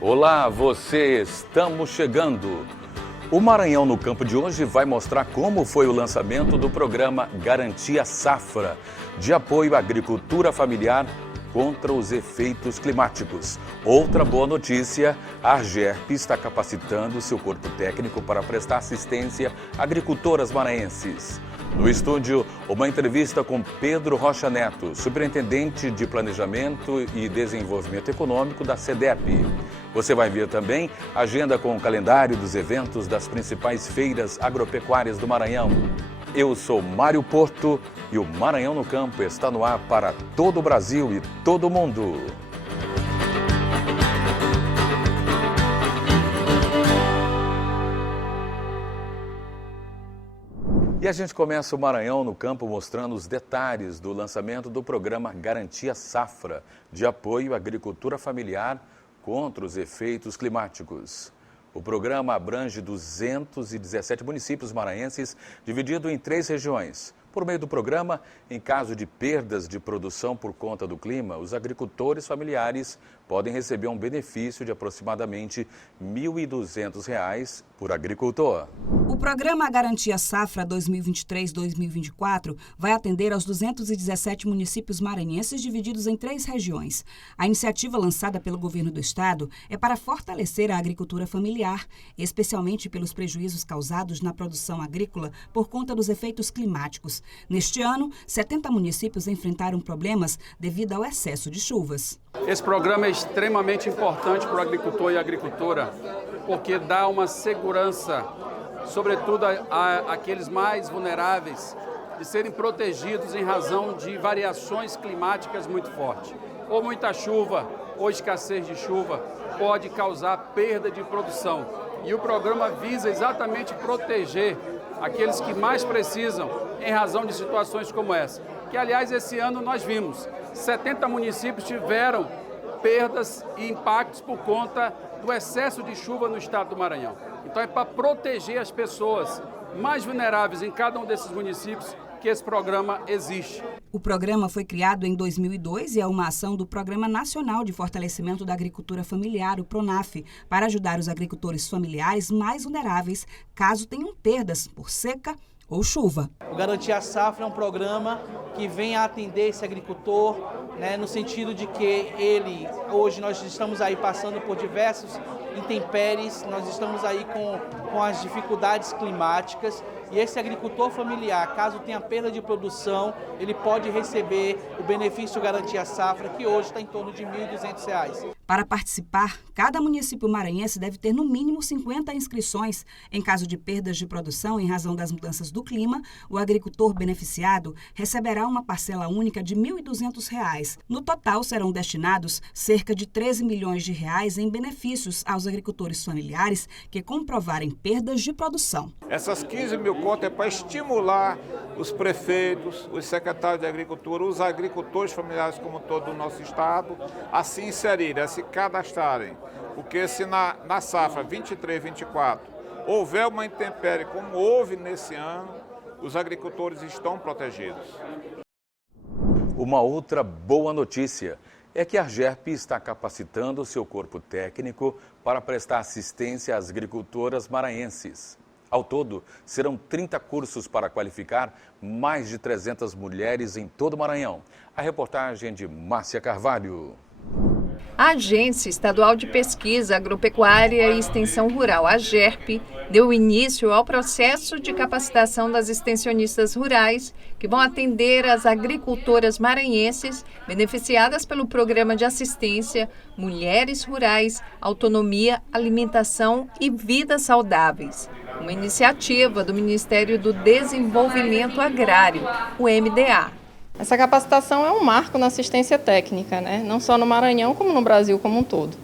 Olá, você, estamos chegando. O Maranhão no Campo de hoje vai mostrar como foi o lançamento do programa Garantia Safra, de apoio à agricultura familiar contra os efeitos climáticos. Outra boa notícia, a AGERP está capacitando seu corpo técnico para prestar assistência a agricultoras maranhenses. No estúdio, uma entrevista com Pedro Rocha Neto, superintendente de Planejamento e Desenvolvimento Econômico da SEDEP. Você vai ver também a agenda com o calendário dos eventos das principais feiras agropecuárias do Maranhão. Eu sou Mário Porto e o Maranhão no Campo está no ar para todo o Brasil e todo o mundo. E a gente começa o Maranhão no Campo mostrando os detalhes do lançamento do programa Garantia Safra, de apoio à agricultura familiar contra os efeitos climáticos. O programa abrange 217 municípios maranhenses, dividido em 3 regiões. Por meio do programa, em caso de perdas de produção por conta do clima, os agricultores familiares podem receber um benefício de aproximadamente R$ 1.200 por agricultor. O programa Garantia Safra 2023-2024 vai atender aos 217 municípios maranhenses divididos em 3 regiões. A iniciativa lançada pelo governo do estado é para fortalecer a agricultura familiar, especialmente pelos prejuízos causados na produção agrícola por conta dos efeitos climáticos. Neste ano, 70 municípios enfrentaram problemas devido ao excesso de chuvas. Esse programa é extremamente importante para o agricultor e a agricultora, porque dá uma segurança, sobretudo àqueles mais vulneráveis, de serem protegidos em razão de variações climáticas muito fortes. Ou muita chuva, ou escassez de chuva, pode causar perda de produção. E o programa visa exatamente proteger aqueles que mais precisam em razão de situações como essa. Que, aliás, esse ano nós vimos, 70 municípios tiveram perdas e impactos por conta do excesso de chuva no estado do Maranhão. Então é para proteger as pessoas mais vulneráveis em cada um desses municípios que esse programa existe. O programa foi criado em 2002 e é uma ação do Programa Nacional de Fortalecimento da Agricultura Familiar, o PRONAF, para ajudar os agricultores familiares mais vulneráveis caso tenham perdas por seca ou chuva. O Garantia Safra é um programa que vem a atender esse agricultor, no sentido de que hoje nós estamos aí passando por diversos intempéries, nós estamos aí com as dificuldades climáticas, e esse agricultor familiar, caso tenha perda de produção, ele pode receber o benefício Garantia Safra, que hoje está em torno de R$ 1.200. Para participar, cada município maranhense deve ter no mínimo 50 inscrições. Em caso de perdas de produção em razão das mudanças do clima, o agricultor beneficiado receberá uma parcela única de R$ 1.200. No total, serão destinados cerca de R$ 13 milhões em benefícios aos agricultores familiares que comprovarem perdas de produção. Essas 15 mil contas é para estimular os prefeitos, os secretários de agricultura, os agricultores familiares como todo do nosso estado, a se inserirem, a se cadastrarem. Porque se na safra 23-24 houver uma intempérie como houve nesse ano, os agricultores estão protegidos. Uma outra boa notícia é que a AGERP está capacitando seu corpo técnico para prestar assistência às agricultoras maranhenses. Ao todo, serão 30 cursos para qualificar mais de 300 mulheres em todo o Maranhão. A reportagem de Márcia Carvalho. A Agência Estadual de Pesquisa Agropecuária e Extensão Rural, a AGERP, deu início ao processo de capacitação das extensionistas rurais que vão atender as agricultoras maranhenses beneficiadas pelo Programa de Assistência Mulheres Rurais, Autonomia, Alimentação e Vidas Saudáveis, uma iniciativa do Ministério do Desenvolvimento Agrário, o MDA. Essa capacitação é um marco na assistência técnica, não só no Maranhão, como no Brasil como um todo.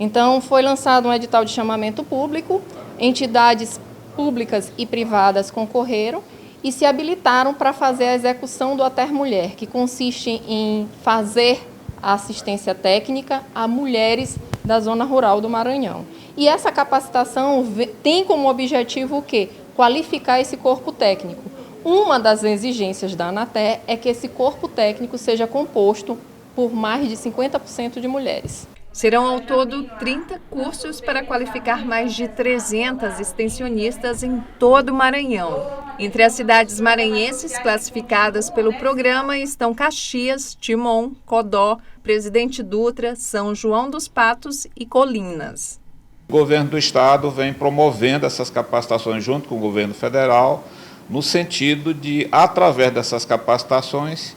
Então, foi lançado um edital de chamamento público, entidades públicas e privadas concorreram e se habilitaram para fazer a execução do Ater Mulher, que consiste em fazer a assistência técnica a mulheres da zona rural do Maranhão. E essa capacitação tem como objetivo o quê? Qualificar esse corpo técnico. Uma das exigências da Anater é que esse corpo técnico seja composto por mais de 50% de mulheres. Serão ao todo 30 cursos para qualificar mais de 300 extensionistas em todo o Maranhão. Entre as cidades maranhenses classificadas pelo programa estão Caxias, Timon, Codó, Presidente Dutra, São João dos Patos e Colinas. O governo do estado vem promovendo essas capacitações junto com o governo federal, no sentido de, através dessas capacitações,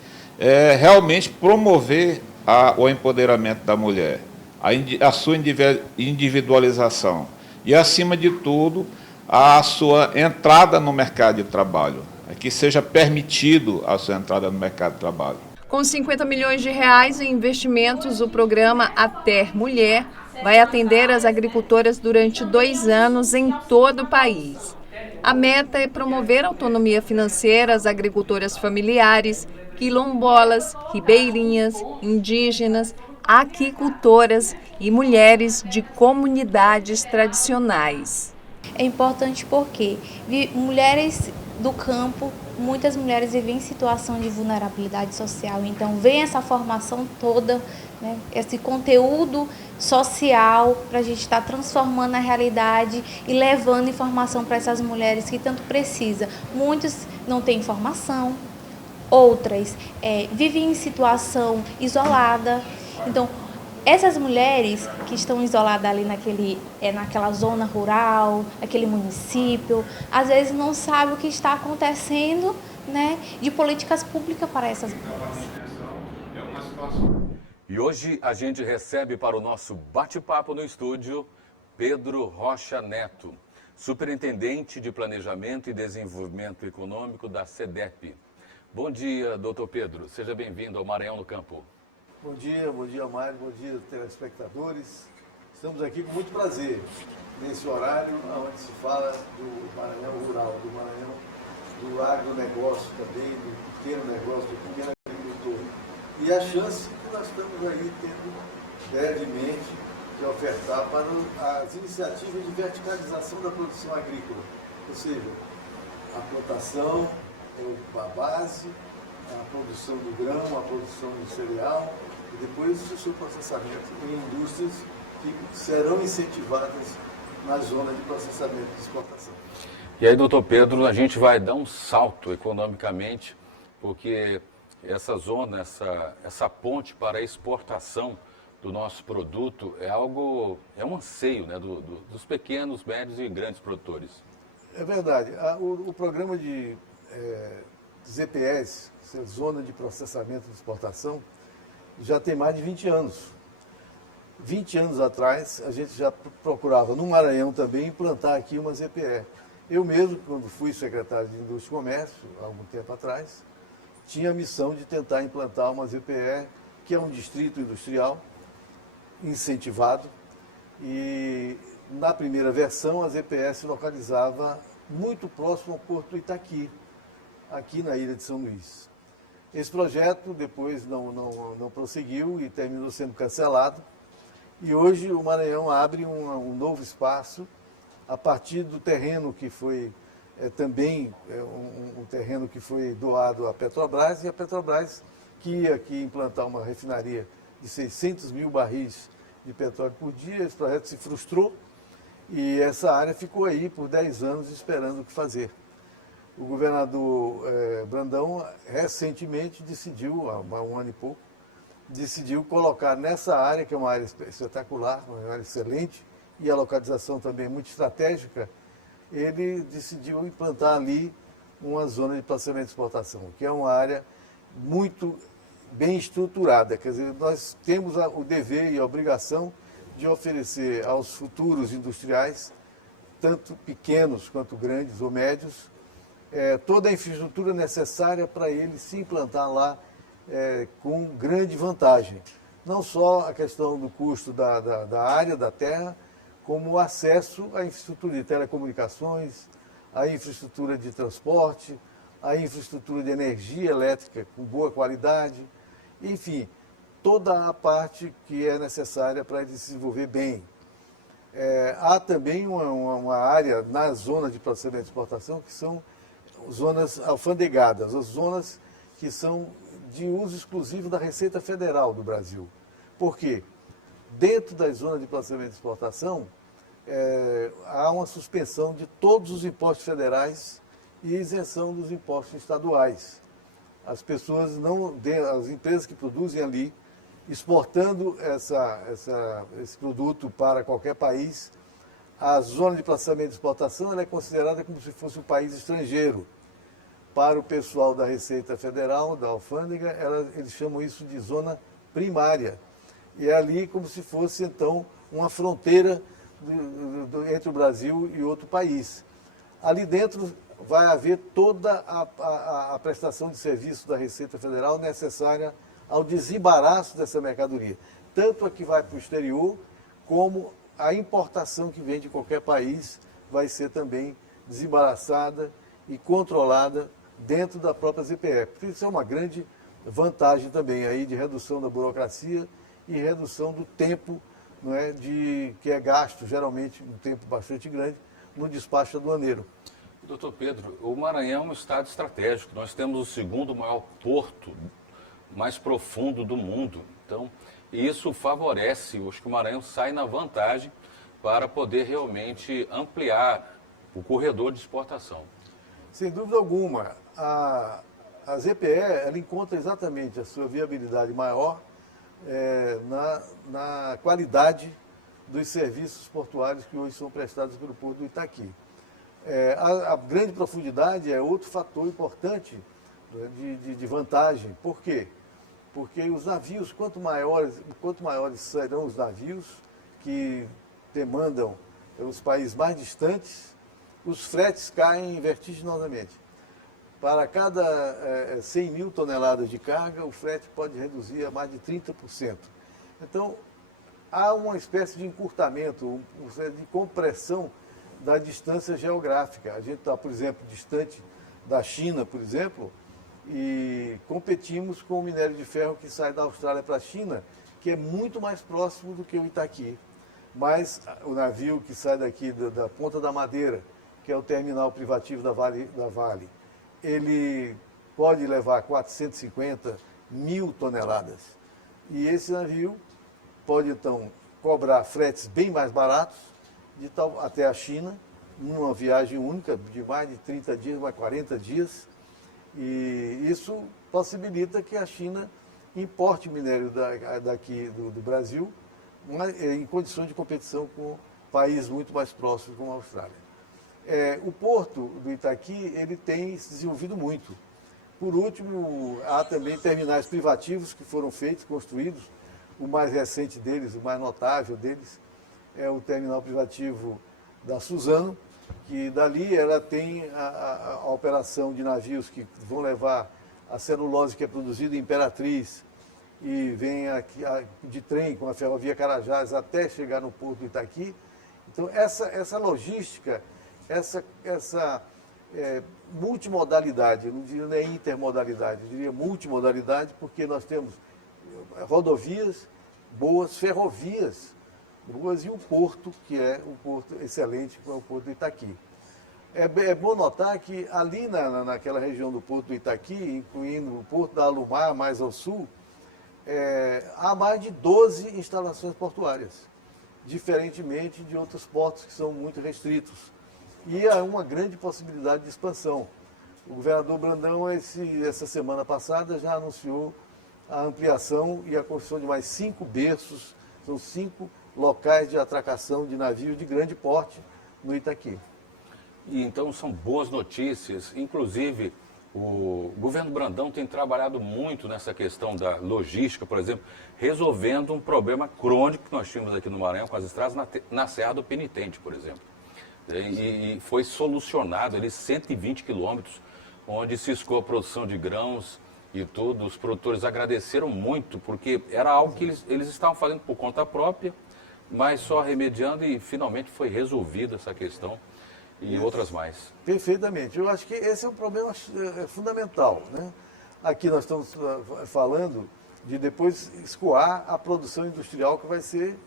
realmente promover o empoderamento da mulher, a sua individualização e, acima de tudo, a sua entrada no mercado de trabalho, que seja permitido a sua entrada no mercado de trabalho. Com 50 milhões de reais em investimentos, o programa Ater Mulher vai atender as agricultoras durante 2 anos em todo o país. A meta é promover a autonomia financeira às agricultoras familiares, quilombolas, ribeirinhas, indígenas, aquicultoras e mulheres de comunidades tradicionais. É importante porque mulheres do campo, muitas mulheres vivem em situação de vulnerabilidade social, então vem essa formação toda, né, esse conteúdo social para a gente estar transformando a realidade e levando informação para essas mulheres que tanto precisam. Muitos não têm informação, outras vivem em situação isolada. Então, essas mulheres que estão isoladas ali naquela zona rural, naquele município, às vezes não sabem o que está acontecendo, né, de políticas públicas para essas mulheres. E hoje a gente recebe para o nosso bate-papo no estúdio Pedro Rocha Neto, Superintendente de Planejamento e Desenvolvimento Econômico da SEDEP. Bom dia, doutor Pedro. Seja bem-vindo ao Maranhão no Campo. Bom dia, Mário, bom dia, telespectadores. Estamos aqui com muito prazer, nesse horário onde se fala do Maranhão rural, do Maranhão, do agronegócio também, do pequeno negócio, do pequeno agricultor. E a chance que nós estamos aí tendo brevemente de ofertar para as iniciativas de verticalização da produção agrícola, ou seja, a plantação, a base, a produção do grão, a produção do cereal e depois o seu processamento em indústrias que serão incentivadas na zona de processamento e exportação. E aí, doutor Pedro, a gente vai dar um salto economicamente, porque essa zona, essa ponte para a exportação do nosso produto é um anseio, né, dos pequenos, médios e grandes produtores. É verdade. O programa de ZPS, Zona de Processamento e Exportação, já tem mais de 20 anos. 20 anos atrás, a gente já procurava, no Maranhão também, implantar aqui uma ZPE. Eu mesmo, quando fui secretário de Indústria e Comércio, há algum tempo atrás, tinha a missão de tentar implantar uma ZPE, que é um distrito industrial incentivado, e na primeira versão a ZPE se localizava muito próximo ao Porto do Itaqui, aqui na ilha de São Luís. Esse projeto depois não prosseguiu e terminou sendo cancelado, e hoje o Maranhão abre um novo espaço a partir do terreno que foi também um terreno que foi doado à Petrobras, e a Petrobras que ia aqui implantar uma refinaria de 600 mil barris de petróleo por dia. Esse projeto se frustrou e essa área ficou aí por 10 anos esperando o que fazer. O governador Brandão recentemente decidiu, há um ano e pouco, decidiu colocar nessa área, que é uma área espetacular, uma área excelente, e a localização também muito estratégica, ele decidiu implantar ali uma zona de processamento e exportação, que é uma área muito bem estruturada. Quer dizer, nós temos o dever e a obrigação de oferecer aos futuros industriais, tanto pequenos quanto grandes ou médios, toda a infraestrutura necessária para ele se implantar lá com grande vantagem. Não só a questão do custo da área, da terra, como o acesso à infraestrutura de telecomunicações, à infraestrutura de transporte, à infraestrutura de energia elétrica com boa qualidade, enfim, toda a parte que é necessária para ele se desenvolver bem. Há também uma área na zona de processamento e exportação que são zonas alfandegadas, as zonas que são de uso exclusivo da Receita Federal do Brasil. Por quê? dentro das zonas de planejamento de exportação, há uma suspensão de todos os impostos federais e isenção dos impostos estaduais. As pessoas as empresas que produzem ali, exportando esse produto para qualquer país, a zona de planejamento de exportação ela é considerada como se fosse um país estrangeiro. Para o pessoal da Receita Federal, da alfândega, eles chamam isso de zona primária. E é ali como se fosse, então, uma fronteira entre o Brasil e outro país. Ali dentro vai haver toda a prestação de serviço da Receita Federal necessária ao desembaraço dessa mercadoria. Tanto a que vai para o exterior, como a importação que vem de qualquer país vai ser também desembaraçada e controlada dentro da própria ZPE. Isso é uma grande vantagem também aí de redução da burocracia e redução do tempo, não é, que é gasto, geralmente um tempo bastante grande, no despacho aduaneiro. Doutor Pedro, o Maranhão é um estado estratégico. Nós temos o segundo maior porto mais profundo do mundo. Então, isso favorece, acho que o Maranhão sai na vantagem para poder realmente ampliar o corredor de exportação. Sem dúvida alguma, a ZPE ela encontra exatamente a sua viabilidade maior na qualidade dos serviços portuários que hoje são prestados pelo Porto do Itaqui. A grande profundidade é outro fator importante de vantagem. Por quê? Porque os navios, quanto maiores serão os navios que demandam os países mais distantes, os fretes caem vertiginosamente. Para cada 100 mil toneladas de carga, o frete pode reduzir a mais de 30%. Então, há uma espécie de encurtamento, de compressão da distância geográfica. A gente está, por exemplo, distante da China, por exemplo, e competimos com o minério de ferro que sai da Austrália para a China, que é muito mais próximo do que o Itaqui. Mas o navio que sai daqui da Ponta da Madeira, que é o terminal privativo da Vale, ele pode levar 450 mil toneladas. E esse navio pode, então, cobrar fretes bem mais baratos, até a China, numa viagem única de mais de 30 dias, mais 40 dias. E isso possibilita que a China importe minério daqui do Brasil em condições de competição com países muito mais próximos, como a Austrália. O porto do Itaqui ele tem se desenvolvido muito. Por último, há também terminais privativos que foram feitos, construídos. O mais recente deles, o mais notável deles, é o terminal privativo da Suzano, que dali ela tem a operação de navios que vão levar a celulose que é produzida em Imperatriz e vem aqui de trem com a ferrovia Carajás até chegar no porto do Itaqui. Então, essa logística, essa multimodalidade, eu não diria nem intermodalidade, eu diria multimodalidade, porque nós temos rodovias boas, ferrovias boas e um porto, que é um porto excelente, que é o Porto do Itaqui. É bom notar que ali naquela região do Porto do Itaqui, incluindo o Porto da Alumar, mais ao sul, há mais de 12 instalações portuárias, diferentemente de outros portos que são muito restritos. E há uma grande possibilidade de expansão. O governador Brandão, essa semana passada, já anunciou a ampliação e a construção de mais 5 berços, são 5 locais de atracação de navios de grande porte no Itaqui. E então são boas notícias, inclusive o governo Brandão tem trabalhado muito nessa questão da logística, por exemplo, resolvendo um problema crônico que nós tínhamos aqui no Maranhão com as estradas na Serra do Penitente, por exemplo. E foi solucionado ali 120 quilômetros, onde se escoou a produção de grãos e tudo. Os produtores agradeceram muito, porque era algo que eles estavam fazendo por conta própria, mas só remediando e finalmente foi resolvida essa questão e outras mais. Perfeitamente. Eu acho que esse é um problema fundamental, né? Aqui nós estamos falando de depois escoar a produção industrial que vai ser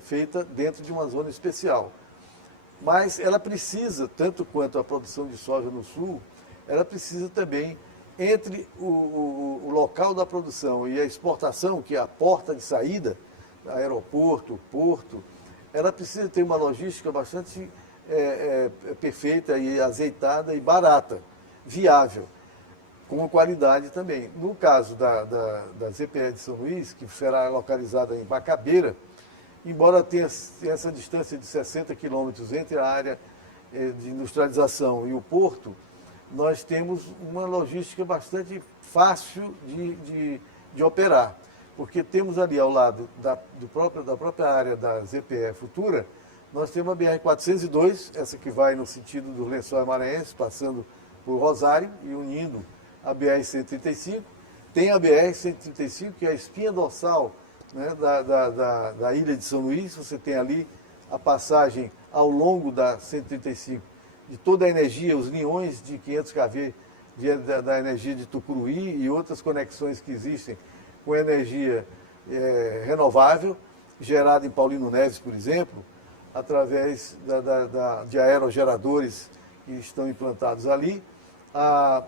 feita dentro de uma zona especial. Mas ela precisa, tanto quanto a produção de soja no sul, ela precisa também, entre o local da produção e a exportação, que é a porta de saída, aeroporto, porto, ela precisa ter uma logística bastante perfeita e azeitada e barata, viável, com qualidade também. No caso da ZPE de São Luís, que será localizada em Bacabeira, embora tenha essa distância de 60 quilômetros entre a área de industrialização e o porto, nós temos uma logística bastante fácil de operar, porque temos ali ao lado da própria área da ZPE Futura, nós temos a BR-402, essa que vai no sentido do Lençóis Maranhenses, passando por Rosário e unindo a BR-135. Tem a BR-135, que é a espinha dorsal, né, da ilha de São Luís. Você tem ali a passagem ao longo da 135 de toda a energia, os linhões de 500 kV da energia de Tucuruí e outras conexões que existem com energia renovável, gerada em Paulino Neves, por exemplo, através de aerogeradores que estão implantados ali. A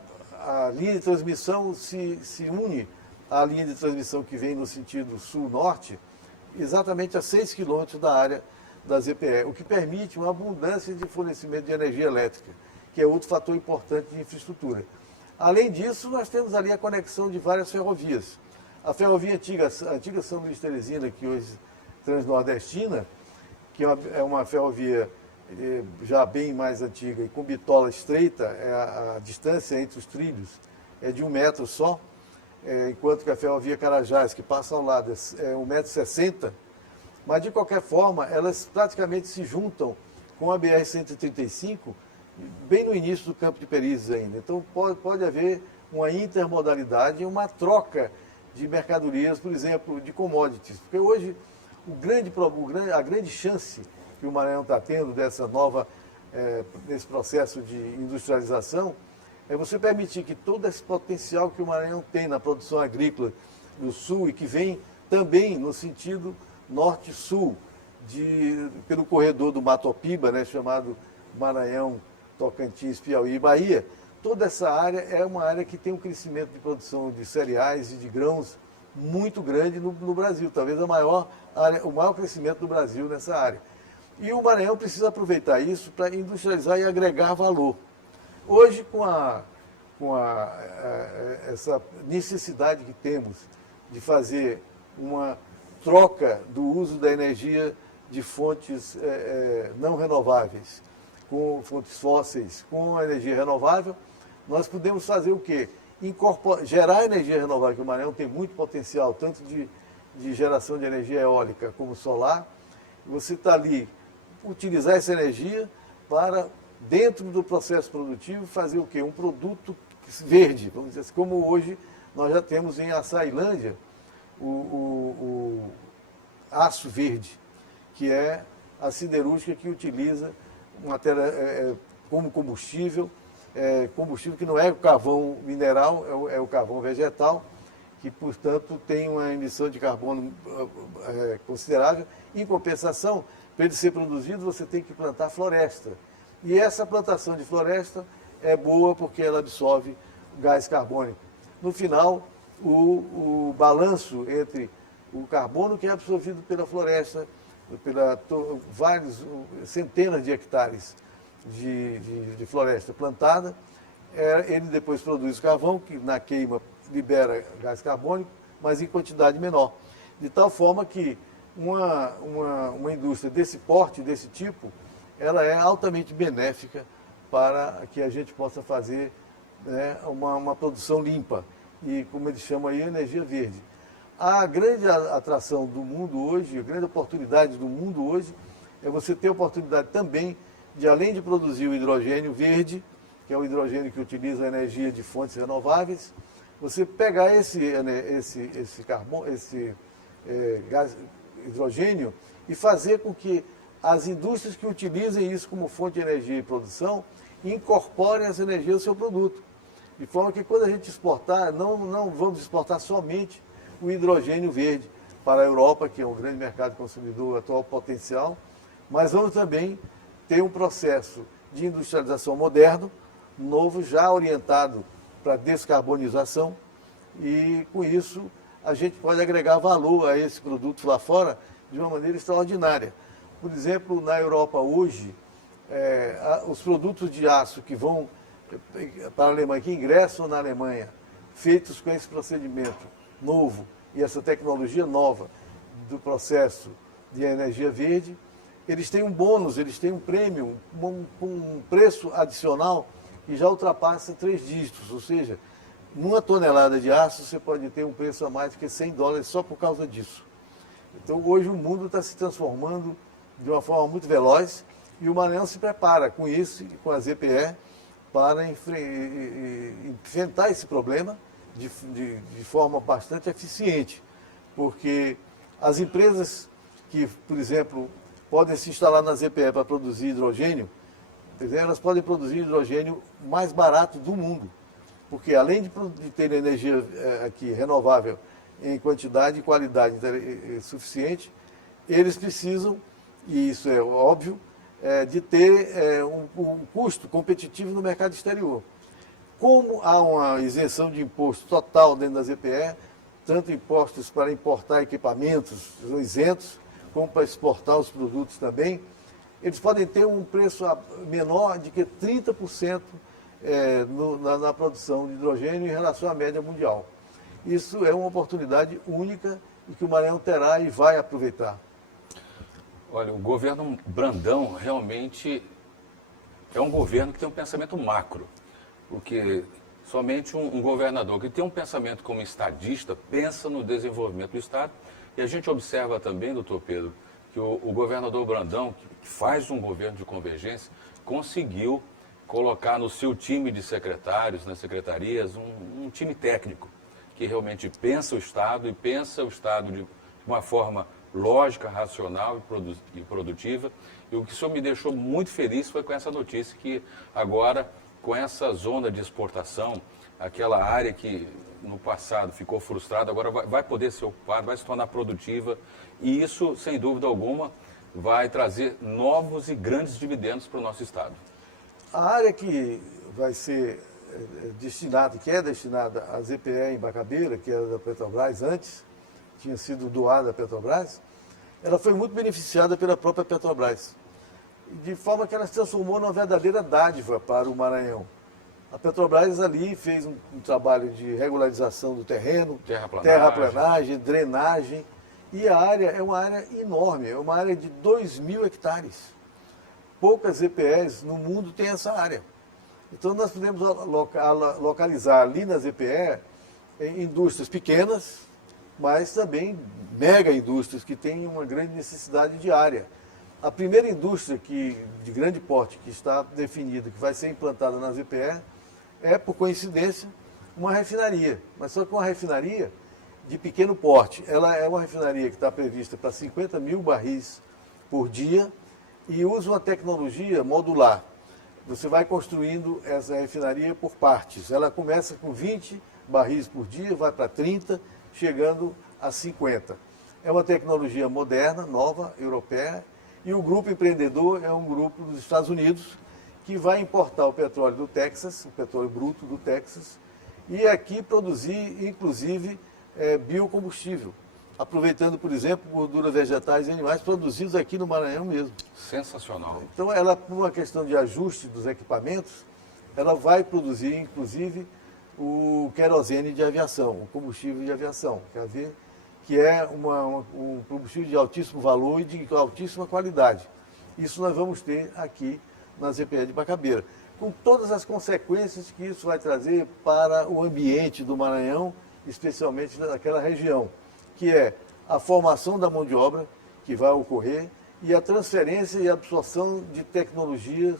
linha de transmissão se une à linha de transmissão que vem no sentido sul-norte, exatamente a 6 quilômetros da área da ZPE, o que permite uma abundância de fornecimento de energia elétrica, que é outro fator importante de infraestrutura. Além disso, nós temos ali a conexão de várias ferrovias. A ferrovia a antiga São Luís Teresina, que hoje Transnordestina, que é uma ferrovia já bem mais antiga e com bitola estreita, a distância entre os trilhos é de 1 metro só, enquanto que a ferrovia Carajás, que passa ao lado, é 1,60 m, mas de qualquer forma elas praticamente se juntam com a BR-135 bem no início do Campo de Perizes ainda. Então pode haver uma intermodalidade e uma troca de mercadorias, por exemplo, de commodities, porque hoje a grande chance que o Maranhão está tendo nesse processo de industrialização é você permitir que todo esse potencial que o Maranhão tem na produção agrícola do sul e que vem também no sentido norte-sul, pelo corredor do Matopiba, né, chamado Maranhão, Tocantins, Piauí e Bahia, toda essa área é uma área que tem um crescimento de produção de cereais e de grãos muito grande no Brasil, talvez o maior crescimento do Brasil nessa área. E o Maranhão precisa aproveitar isso para industrializar e agregar valor. Hoje, com essa necessidade que temos de fazer uma troca do uso da energia de fontes não renováveis, com fontes fósseis, com a energia renovável, nós podemos fazer o quê? Gerar energia renovável, que o Maranhão tem muito potencial, tanto de geração de energia eólica como solar. Você está ali, utilizar essa energia para, dentro do processo produtivo, fazer o quê? Um produto verde, vamos dizer assim, como hoje nós já temos em Açailândia o aço verde, que é a siderúrgica que utiliza matéria como combustível, combustível que não é o carvão mineral, é o carvão vegetal, que, portanto, tem uma emissão de carbono considerável. Em compensação, para ele ser produzido, você tem que plantar floresta. E essa plantação de floresta é boa porque ela absorve gás carbônico. No final, o balanço entre o carbono que é absorvido pela floresta, centenas de hectares de floresta plantada, ele depois produz carvão, que na queima libera gás carbônico, mas em quantidade menor. De tal forma que uma indústria desse porte, desse tipo, ela é altamente benéfica para que a gente possa fazer, né, uma produção limpa e, como eles chamam aí, energia verde. A grande atração do mundo hoje, a grande oportunidade do mundo hoje, é você ter a oportunidade também de, além de produzir o hidrogênio verde, que é o hidrogênio que utiliza a energia de fontes renováveis, você pegar esse gás hidrogênio e fazer com que as indústrias que utilizem isso como fonte de energia e produção incorporem essa energia ao seu produto. De forma que quando a gente exportar, não vamos exportar somente o hidrogênio verde para a Europa, que é um grande mercado consumidor atual potencial, mas vamos também ter um processo de industrialização moderno, novo, já orientado para descarbonização, e com isso a gente pode agregar valor a esse produto lá fora de uma maneira extraordinária. Por exemplo, na Europa hoje, os produtos de aço que vão para a Alemanha, que ingressam na Alemanha, feitos com esse procedimento novo e essa tecnologia nova do processo de energia verde, eles têm um bônus, eles têm um prêmio, um preço adicional que já ultrapassa 3 dígitos, ou seja, numa tonelada de aço você pode ter um preço a mais do que $100 só por causa disso. Então hoje o mundo está se transformando de uma forma muito veloz e o Maranhão se prepara com isso e com a ZPE para enfrentar esse problema de forma bastante eficiente, porque as empresas que, por exemplo, podem se instalar na ZPE para produzir hidrogênio, elas podem produzir hidrogênio mais barato do mundo, porque além de ter energia aqui renovável em quantidade e qualidade suficiente, eles precisam, e isso é óbvio, de ter um custo competitivo no mercado exterior. Como há uma isenção de imposto total dentro da ZPE, tanto impostos para importar equipamentos são isentos, como para exportar os produtos também, eles podem ter um preço menor de que 30% na produção de hidrogênio em relação à média mundial. Isso é uma oportunidade única e que o Maranhão terá e vai aproveitar. Olha, o governo Brandão realmente é um governo que tem um pensamento macro, porque somente um governador que tem um pensamento como estadista pensa no desenvolvimento do Estado. E a gente observa também, doutor Pedro, que o governador Brandão, que faz um governo de convergência, conseguiu colocar no seu time de secretários, nas secretarias, um time técnico, que realmente pensa o Estado e pensa o Estado de uma forma lógica, racional e produtiva. E o que o senhor me deixou muito feliz foi com essa notícia que agora, com essa zona de exportação, aquela área que no passado ficou frustrada, agora vai poder ser ocupada, vai se tornar produtiva e isso, sem dúvida alguma, vai trazer novos e grandes dividendos para o nosso Estado. A área que vai ser destinada, que é destinada à ZPE em Bacabeira, que era da Petrobras antes, tinha sido doada à Petrobras, ela foi muito beneficiada pela própria Petrobras, de forma que ela se transformou numa verdadeira dádiva para o Maranhão. A Petrobras ali fez um trabalho de regularização do terreno, terraplanagem, drenagem, e a área é uma área enorme, é uma área de 2.000 hectares. Poucas ZPEs no mundo têm essa área. Então nós podemos localizar ali na ZPE indústrias pequenas, mas também mega indústrias que têm uma grande necessidade de área. A primeira indústria de grande porte que está definida, que vai ser implantada na ZPE, é, por coincidência, uma refinaria. Mas só que uma refinaria de pequeno porte. Ela é uma refinaria que está prevista para 50.000 barris por dia e usa uma tecnologia modular. Você vai construindo essa refinaria por partes. Ela começa com 20 barris por dia, vai para 30, chegando a 50. É uma tecnologia moderna, nova, europeia, e o grupo empreendedor é um grupo dos Estados Unidos que vai importar o petróleo do Texas, o petróleo bruto do Texas, e aqui produzir, inclusive, biocombustível, aproveitando, por exemplo, gorduras vegetais e animais produzidos aqui no Maranhão mesmo. Sensacional. Então, ela, por uma questão de ajuste dos equipamentos, ela vai produzir, inclusive, o querosene de aviação, o combustível de aviação, que é um combustível de altíssimo valor e de altíssima qualidade. Isso nós vamos ter aqui na ZPE de Bacabeira, com todas as consequências que isso vai trazer para o ambiente do Maranhão, especialmente naquela região, que é a formação da mão de obra que vai ocorrer e a transferência e absorção de tecnologias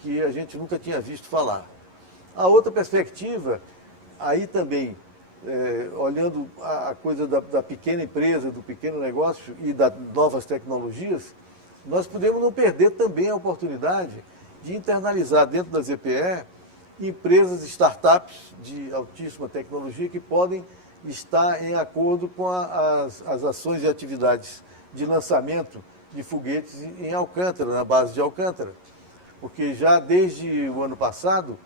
que a gente nunca tinha visto falar. A outra perspectiva, aí também, olhando a coisa da pequena empresa, do pequeno negócio e das novas tecnologias, nós podemos não perder também a oportunidade de internalizar dentro da ZPE empresas, startups de altíssima tecnologia que podem estar em acordo com as ações e atividades de lançamento de foguetes em Alcântara, na base de Alcântara. Porque já desde o ano passado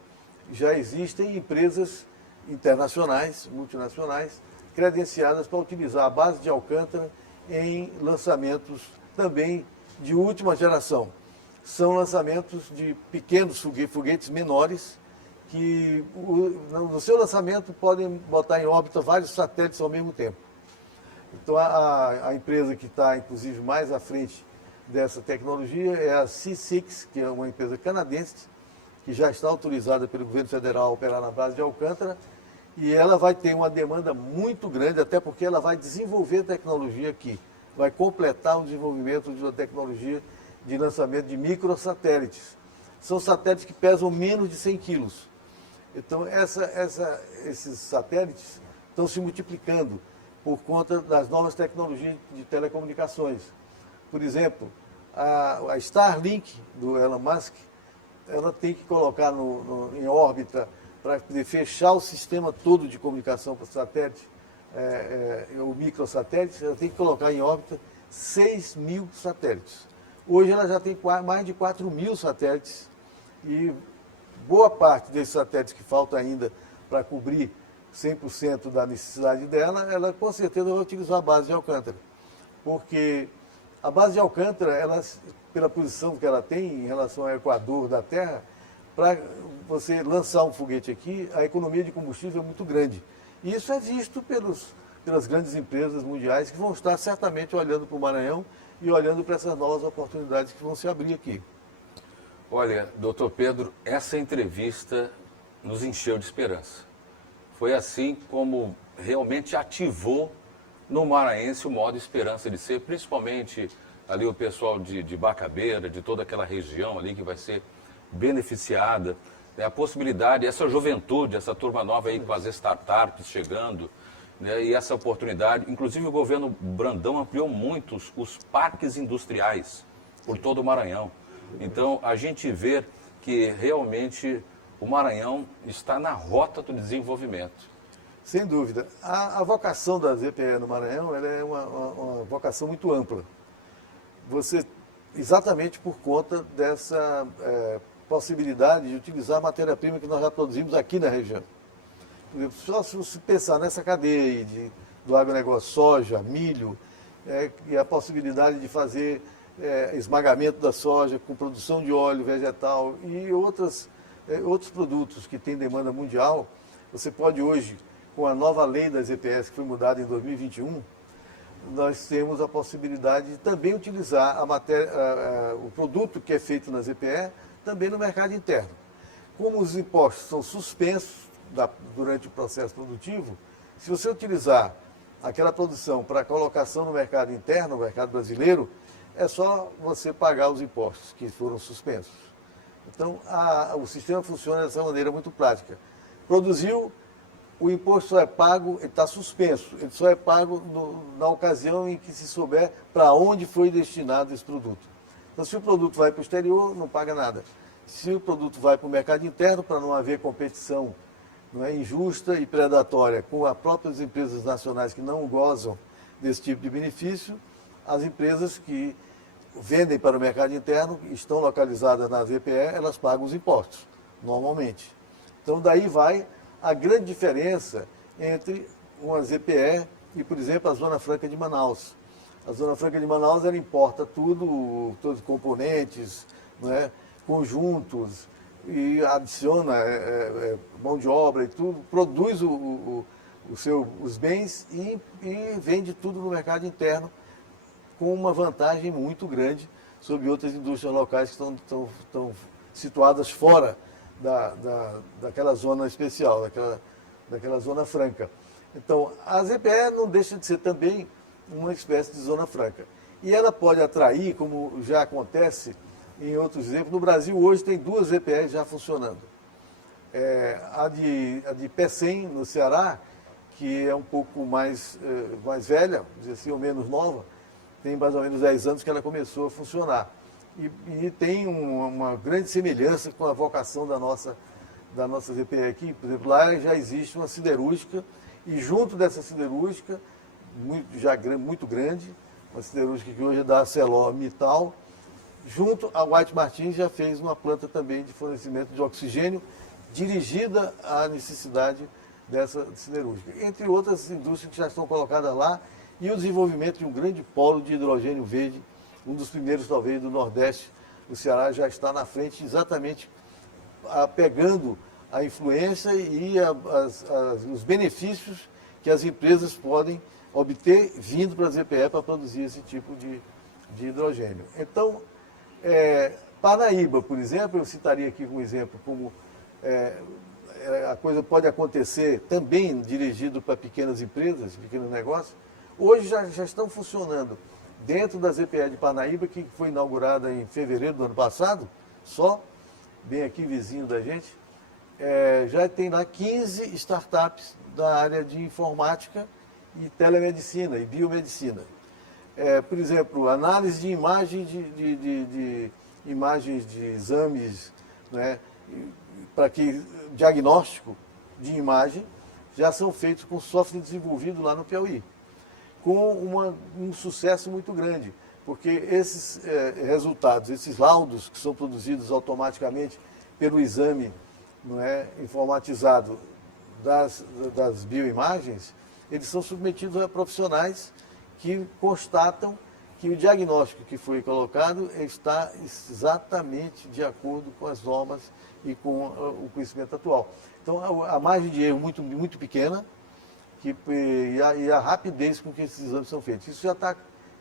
já existem empresas internacionais, multinacionais, credenciadas para utilizar a base de Alcântara em lançamentos também de última geração. São lançamentos de pequenos foguetes menores que no seu lançamento podem botar em órbita vários satélites ao mesmo tempo. Então a empresa que está inclusive mais à frente dessa tecnologia é a C6, que é uma empresa canadense que já está autorizada pelo governo federal a operar na base de Alcântara, e ela vai ter uma demanda muito grande, até porque ela vai desenvolver tecnologia aqui, vai completar o desenvolvimento de uma tecnologia de lançamento de microsatélites. São satélites que pesam menos de 100 quilos. Então, esses satélites estão se multiplicando por conta das novas tecnologias de telecomunicações. Por exemplo, a Starlink, do Elon Musk, ela tem que colocar em órbita, para poder fechar o sistema todo de comunicação para satélite, o microsatélite, ela tem que colocar em órbita 6.000 satélites. Hoje ela já tem mais de 4.000 satélites e boa parte desses satélites que falta ainda para cobrir 100% da necessidade dela, ela com certeza vai utilizar a base de Alcântara. Porque a base de Alcântara, ela, pela posição que ela tem em relação ao equador da Terra, para você lançar um foguete aqui, a economia de combustível é muito grande. E isso é visto pelas grandes empresas mundiais que vão estar certamente olhando para o Maranhão e olhando para essas novas oportunidades que vão se abrir aqui. Olha, doutor Pedro, essa entrevista nos encheu de esperança. Foi assim como realmente ativou no maranhense o modo esperança de ser, principalmente ali o pessoal de Bacabeira, de toda aquela região ali que vai ser beneficiada. A possibilidade, essa juventude, essa turma nova aí com as startups chegando, né, e essa oportunidade, inclusive o governo Brandão ampliou muito os parques industriais por todo o Maranhão. Então a gente vê que realmente o Maranhão está na rota do desenvolvimento. Sem dúvida. A vocação da ZPE no Maranhão ela é uma vocação muito ampla. Exatamente por conta dessa possibilidade de utilizar a matéria-prima que nós já produzimos aqui na região. Por exemplo, só se você pensar nessa cadeia aí do agronegócio, soja, milho, e a possibilidade de fazer esmagamento da soja com produção de óleo vegetal e outros produtos que têm demanda mundial, você pode hoje, com a nova lei das EPS que foi mudada em 2021, nós temos a possibilidade de também utilizar o produto que é feito nas EPE também no mercado interno. Como os impostos são suspensos durante o processo produtivo, se você utilizar aquela produção para colocação no mercado interno, no mercado brasileiro, é só você pagar os impostos que foram suspensos. Então, o sistema funciona dessa maneira muito prática. Produziu, o imposto só é pago, ele está suspenso, ele só é pago na ocasião em que se souber para onde foi destinado esse produto. Então, se o produto vai para o exterior, não paga nada. Se o produto vai para o mercado interno, para não haver competição injusta e predatória com as próprias empresas nacionais que não gozam desse tipo de benefício, as empresas que vendem para o mercado interno, estão localizadas na ZPE, elas pagam os impostos, normalmente. Então, daí vai a grande diferença entre uma ZPE e, por exemplo, a Zona Franca de Manaus. A Zona Franca de Manaus, ela importa todos os componentes, conjuntos, e adiciona mão de obra e tudo, produz os bens e vende tudo no mercado interno, com uma vantagem muito grande sobre outras indústrias locais que estão situadas fora daquela zona especial, daquela zona franca. Então, a ZPE não deixa de ser também uma espécie de zona franca. E ela pode atrair, como já acontece em outros exemplos, no Brasil hoje tem 2 ZPEs já funcionando. A de Pecém, no Ceará, que é um pouco mais velha, dizer assim, ou menos nova, tem mais ou menos 10 anos que ela começou a funcionar. E tem uma grande semelhança com a vocação da nossa ZPE aqui. Por exemplo, lá já existe uma siderúrgica, e junto dessa siderúrgica, muito grande, uma siderúrgica que hoje é da ArcelorMittal, junto a White Martins já fez uma planta também de fornecimento de oxigênio, dirigida à necessidade dessa siderúrgica. Entre outras indústrias que já estão colocadas lá, e o desenvolvimento de um grande polo de hidrogênio verde, um dos primeiros talvez do Nordeste. O Ceará já está na frente exatamente pegando a influência e os benefícios que as empresas podem obter vindo para a ZPE para produzir esse tipo de hidrogênio. Então, Parnaíba, por exemplo, eu citaria aqui como exemplo, como a coisa pode acontecer também dirigido para pequenas empresas, pequenos negócios. Hoje já estão funcionando dentro da ZPE de Parnaíba, que foi inaugurada em fevereiro do ano passado, só, bem aqui vizinho da gente, já tem lá 15 startups da área de informática e telemedicina e biomedicina. Por exemplo, análise de imagem de imagens de exames, né, para que diagnóstico de imagem já são feitos com software desenvolvido lá no Piauí, com um sucesso muito grande, porque esses resultados, esses laudos que são produzidos automaticamente pelo exame, não é, informatizado das bioimagens, eles são submetidos a profissionais que constatam que o diagnóstico que foi colocado está exatamente de acordo com as normas e com o conhecimento atual. Então, a margem de erro muito pequena e a rapidez com que esses exames são feitos. Isso já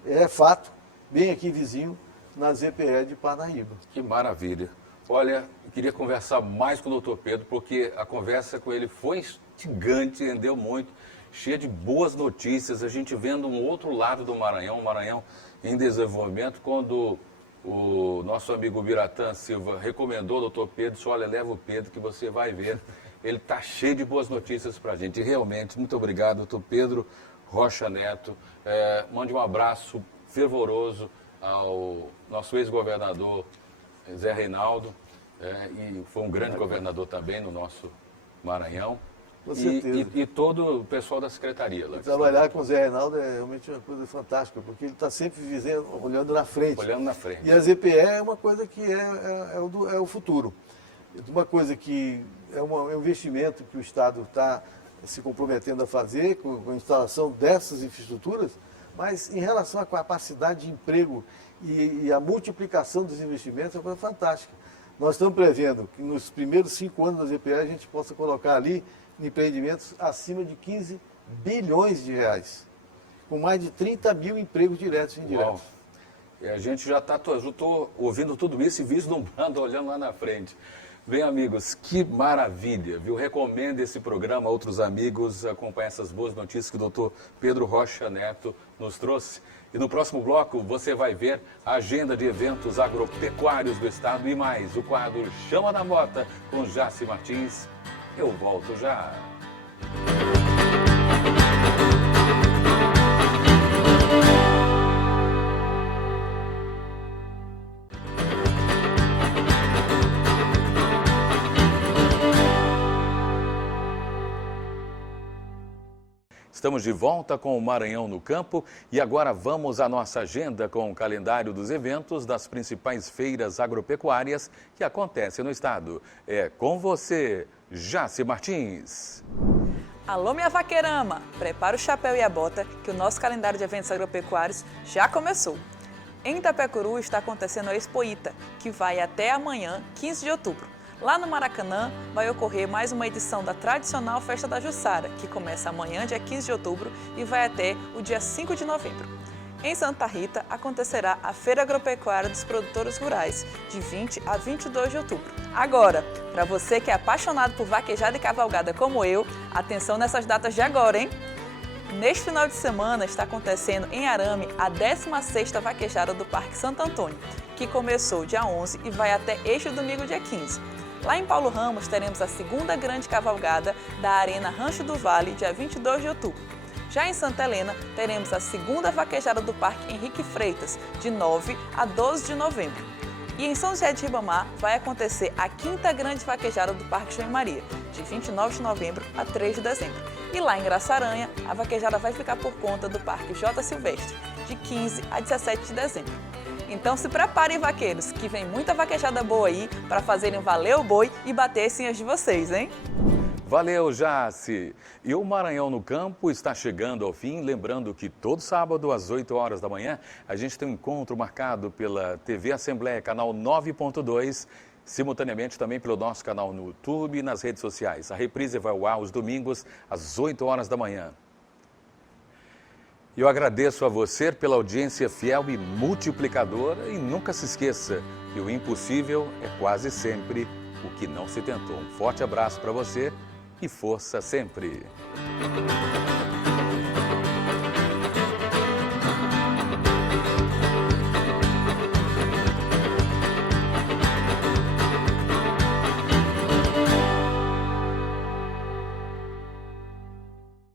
é fato, bem aqui vizinho, na ZPE de Parnaíba. Que maravilha. Olha, eu queria conversar mais com o doutor Pedro, porque a conversa com ele foi instigante, rendeu muito, cheia de boas notícias, a gente vendo um outro lado do Maranhão, um Maranhão em desenvolvimento. Quando o nosso amigo Biratã Silva recomendou o doutor Pedro, disse, olha, leva o Pedro que você vai ver, ele está cheio de boas notícias para a gente. E realmente, muito obrigado, doutor Pedro Rocha Neto. Mande um abraço fervoroso ao nosso ex-governador Zé Reinaldo, e foi um grande governador também no nosso Maranhão. Com certeza. E todo o pessoal da secretaria. Lá, trabalhar com o Zé Reinaldo é realmente uma coisa fantástica, porque ele está sempre olhando na frente. Olhando na frente. E a ZPE é uma coisa que é o futuro. Uma coisa que é um investimento que o Estado está se comprometendo a fazer com a instalação dessas infraestruturas, mas em relação à capacidade de emprego e a multiplicação dos investimentos é uma coisa fantástica. Nós estamos prevendo que nos primeiros 5 anos da ZPE a gente possa colocar ali empreendimentos acima de 15 bilhões de reais, com mais de 30 mil empregos diretos e indiretos. Uau. E a gente já está, eu estou ouvindo tudo isso e vislumbrando, olhando lá na frente. Bem, amigos, que maravilha, viu? Recomendo esse programa a outros amigos, acompanhar essas boas notícias que o doutor Pedro Rocha Neto nos trouxe. E no próximo bloco você vai ver a agenda de eventos agropecuários do estado e mais, o quadro Chama da Mota com Jaci Martins. Eu volto já. Estamos de volta com o Maranhão no Campo e agora vamos à nossa agenda com o calendário dos eventos das principais feiras agropecuárias que acontecem no estado. É com você, Jaci Martins. Alô, minha vaqueirama! Prepara o chapéu e a bota que o nosso calendário de eventos agropecuários já começou. Em Itapecuru está acontecendo a Expoíta, que vai até amanhã, 15 de outubro. Lá no Maracanã vai ocorrer mais uma edição da tradicional Festa da Jussara, que começa amanhã, dia 15 de outubro, e vai até o dia 5 de novembro. Em Santa Rita acontecerá a Feira Agropecuária dos Produtores Rurais, de 20 a 22 de outubro. Agora, para você que é apaixonado por vaquejada e cavalgada como eu, atenção nessas datas de agora, hein? Neste final de semana está acontecendo em Arame a 16ª Vaquejada do Parque Santo Antônio, que começou dia 11 e vai até este domingo, dia 15. Lá em Paulo Ramos teremos a 2ª grande cavalgada da Arena Rancho do Vale, dia 22 de outubro. Já em Santa Helena, teremos a 2ª Vaquejada do Parque Henrique Freitas, de 9 a 12 de novembro. E em São José de Ribamar vai acontecer a 5ª grande vaquejada do Parque João e Maria, de 29 de novembro a 3 de dezembro. E lá em Graçaranha, a vaquejada vai ficar por conta do Parque J. Silvestre, de 15 a 17 de dezembro. Então se preparem, vaqueiros, que vem muita vaquejada boa aí para fazerem valer o boi e bater sim as de vocês, hein? Valeu, Jace. E o Maranhão no Campo está chegando ao fim. Lembrando que todo sábado, às 8 horas da manhã, a gente tem um encontro marcado pela TV Assembleia, canal 9.2, simultaneamente também pelo nosso canal no YouTube e nas redes sociais. A reprise vai ao ar aos domingos, às 8 horas da manhã. Eu agradeço a você pela audiência fiel e multiplicadora e nunca se esqueça que o impossível é quase sempre o que não se tentou. Um forte abraço para você e força sempre!